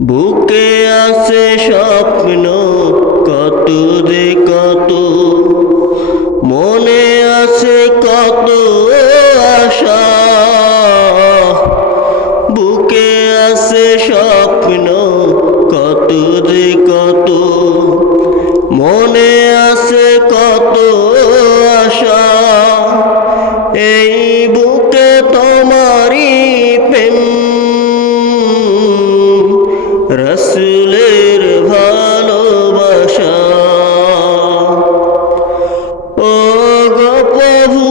বুকে আছে স্বপ্ন কত যে কত, মনে আছে কত আশা। বুকে আছে স্বপ্ন কত যে কত, মনে আছে কত আশা। এই বুকে তোমারই প্রেম, রাসূলের ভালোবাসা। ও গো প্রভু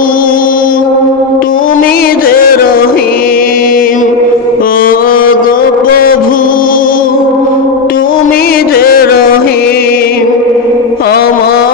তুমি যে রহিম, ও গো প্রভু তুমি যে রহিম, আমার